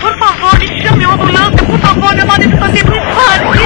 Por favor, chame uma ambulância, por favor, meu marido está tendo um infarto.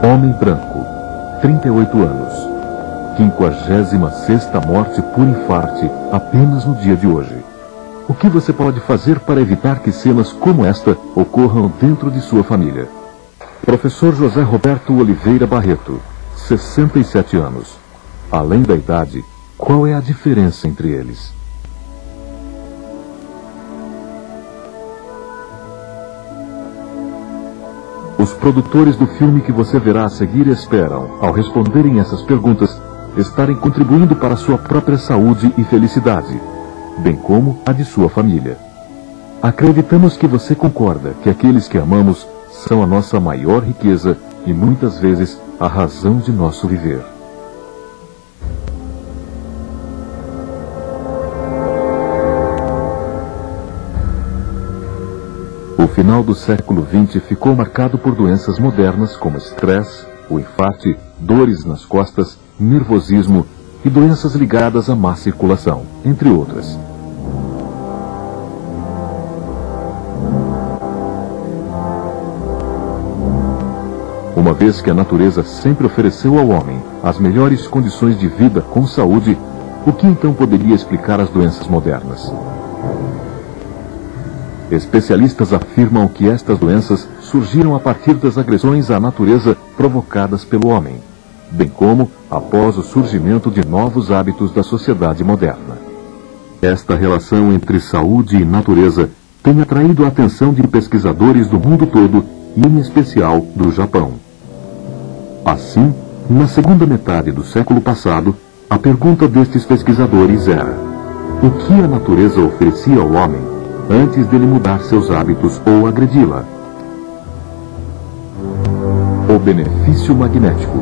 Homem branco, 38 anos. 56ª morte por infarte apenas no dia de hoje. O que você pode fazer para evitar que cenas como esta ocorram dentro de sua família? Professor José Roberto Oliveira Barreto, 67 anos. Além da idade, qual é a diferença entre eles? Os produtores do filme que você verá a seguir esperam, ao responderem essas perguntas, estarem contribuindo para a sua própria saúde e felicidade, bem como a de sua família. Acreditamos que você concorda que aqueles que amamos são a nossa maior riqueza e muitas vezes a razão de nosso viver. O final do século XX ficou marcado por doenças modernas como estresse, o infarte, dores nas costas, nervosismo e doenças ligadas à má circulação, entre outras. Uma vez que a natureza sempre ofereceu ao homem as melhores condições de vida com saúde, o que então poderia explicar as doenças modernas? Especialistas afirmam que estas doenças surgiram a partir das agressões à natureza provocadas pelo homem, bem como após o surgimento de novos hábitos da sociedade moderna. Esta relação entre saúde e natureza tem atraído a atenção de pesquisadores do mundo todo e, em especial, do Japão. Assim, na segunda metade do século passado, a pergunta destes pesquisadores era: o que a natureza oferecia ao homem antes dele mudar seus hábitos ou agredi-la? O benefício magnético.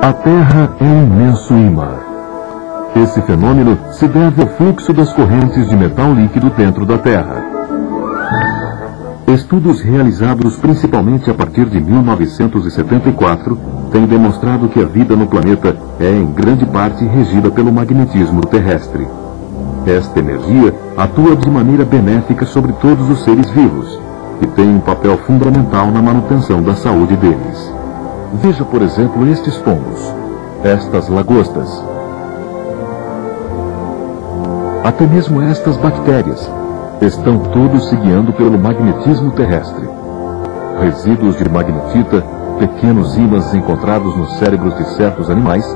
A Terra é um imenso imã. Esse fenômeno se deve ao fluxo das correntes de metal líquido dentro da Terra. Estudos realizados principalmente a partir de 1974 têm demonstrado que a vida no planeta é em grande parte regida pelo magnetismo terrestre. Esta energia atua de maneira benéfica sobre todos os seres vivos e tem um papel fundamental na manutenção da saúde deles. Veja, por exemplo, estes pombos, estas lagostas, até mesmo estas bactérias. Estão todos se guiando pelo magnetismo terrestre. Resíduos de magnetita, pequenos ímãs encontrados nos cérebros de certos animais,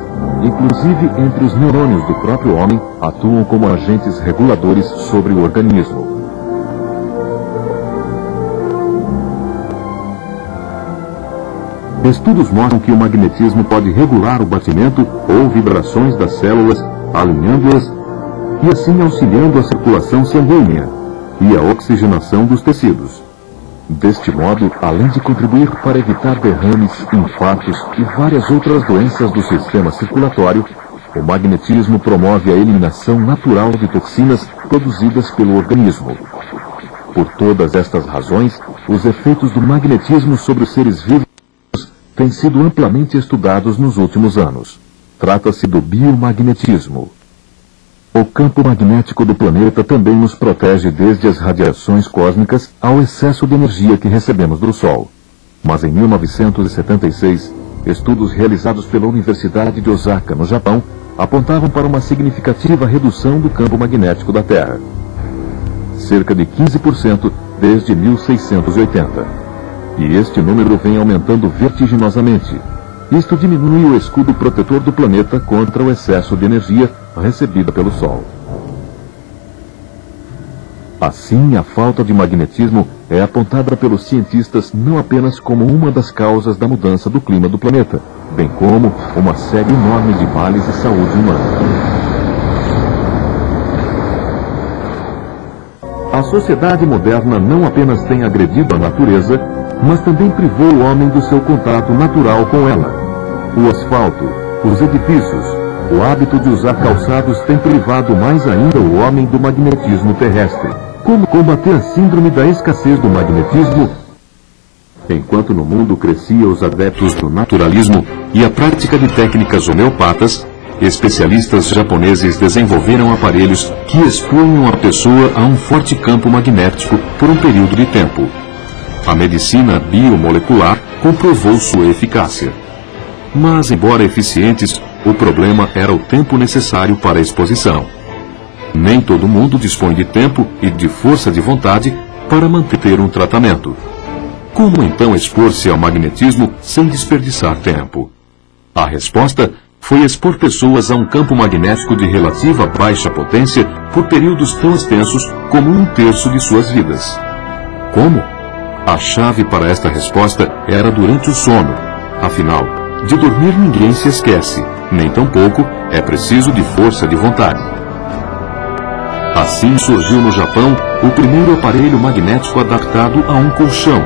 inclusive entre os neurônios do próprio homem, atuam como agentes reguladores sobre o organismo. Estudos mostram que o magnetismo pode regular o batimento ou vibrações das células, alinhando-as e assim auxiliando a circulação sanguínea e a oxigenação dos tecidos. Deste modo, além de contribuir para evitar derrames, infartos e várias outras doenças do sistema circulatório, o magnetismo promove a eliminação natural de toxinas produzidas pelo organismo. Por todas estas razões, os efeitos do magnetismo sobre os seres vivos têm sido amplamente estudados nos últimos anos. Trata-se do biomagnetismo. O campo magnético do planeta também nos protege desde as radiações cósmicas ao excesso de energia que recebemos do Sol. Mas em 1976, estudos realizados pela Universidade de Osaka, no Japão, apontavam para uma significativa redução do campo magnético da Terra. Cerca de 15% desde 1680. E este número vem aumentando vertiginosamente. Isto diminui o escudo protetor do planeta contra o excesso de energia recebida pelo Sol. Assim, a falta de magnetismo é apontada pelos cientistas não apenas como uma das causas da mudança do clima do planeta, bem como uma série enorme de males à saúde humana. A sociedade moderna não apenas tem agredido a natureza, mas também privou o homem do seu contato natural com ela. O asfalto, os edifícios, o hábito de usar calçados tem privado mais ainda o homem do magnetismo terrestre. Como combater a síndrome da escassez do magnetismo? Enquanto no mundo crescia os adeptos do naturalismo e a prática de técnicas homeopatas, especialistas japoneses desenvolveram aparelhos que expunham a pessoa a um forte campo magnético por um período de tempo. A medicina biomolecular comprovou sua eficácia. Mas, embora eficientes, o problema era o tempo necessário para a exposição. Nem todo mundo dispõe de tempo e de força de vontade para manter um tratamento. Como então expor-se ao magnetismo sem desperdiçar tempo? A resposta foi expor pessoas a um campo magnético de relativa baixa potência por períodos tão extensos como 1/3 de suas vidas. Como? A chave para esta resposta era durante o sono. Afinal, de dormir ninguém se esquece, nem tampouco é preciso de força de vontade. Assim surgiu no Japão o primeiro aparelho magnético adaptado a um colchão.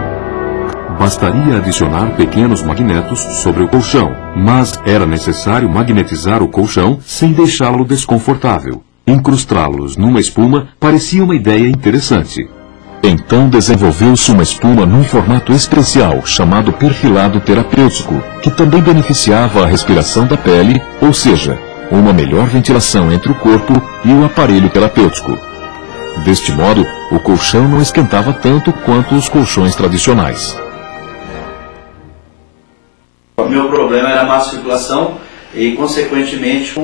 Bastaria adicionar pequenos magnetos sobre o colchão, mas era necessário magnetizar o colchão sem deixá-lo desconfortável. Incrustá-los numa espuma parecia uma ideia interessante. Então desenvolveu-se uma espuma num formato especial, chamado perfilado terapêutico, que também beneficiava a respiração da pele, ou seja, uma melhor ventilação entre o corpo e o aparelho terapêutico. Deste modo, o colchão não esquentava tanto quanto os colchões tradicionais. O meu problema era má circulação e, consequentemente,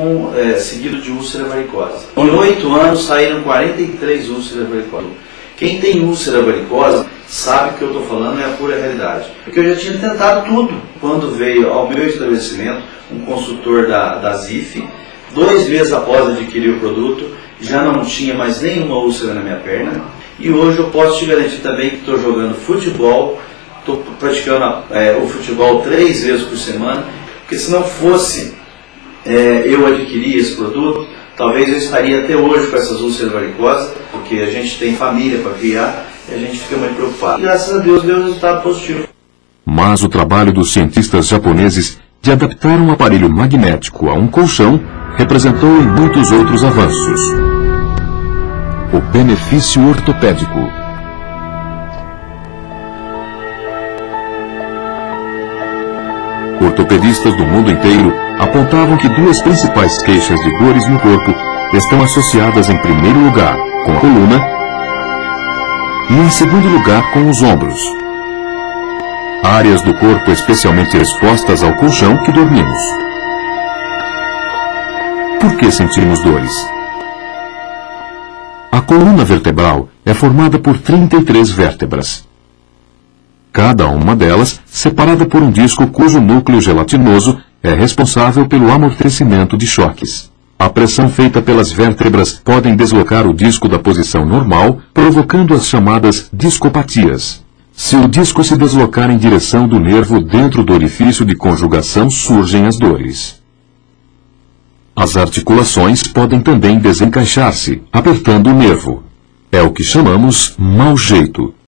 seguido de úlcera varicosa. Em 8 anos saíram 43 úlceras varicosas. Quem tem úlcera varicosa sabe que o que eu estou falando é a pura realidade. Porque eu já tinha tentado tudo. Quando veio ao meu estabelecimento um consultor da ZIF, 2 meses após adquirir o produto, já não tinha mais nenhuma úlcera na minha perna. E hoje eu posso te garantir também que estou jogando futebol, estou praticando o futebol 3 vezes por semana, porque se não fosse eu adquirir esse produto, talvez eu estaria até hoje com essas úlceras varicosas, porque a gente tem família para criar e a gente fica muito preocupado. E graças a Deus deu resultado positivo. Mas o trabalho dos cientistas japoneses de adaptar um aparelho magnético a um colchão representou em muitos outros avanços. O benefício ortopédico. Ortopedistas do mundo inteiro apontavam que 2 principais queixas de dores no corpo estão associadas em primeiro lugar com a coluna e em segundo lugar com os ombros. Áreas do corpo especialmente expostas ao colchão que dormimos. Por que sentimos dores? A coluna vertebral é formada por 33 vértebras. Cada uma delas separada por um disco cujo núcleo gelatinoso é responsável pelo amortecimento de choques. A pressão feita pelas vértebras pode deslocar o disco da posição normal, provocando as chamadas discopatias. Se o disco se deslocar em direção do nervo dentro do orifício de conjugação, surgem as dores. As articulações podem também desencaixar-se, apertando o nervo. É o que chamamos mau jeito.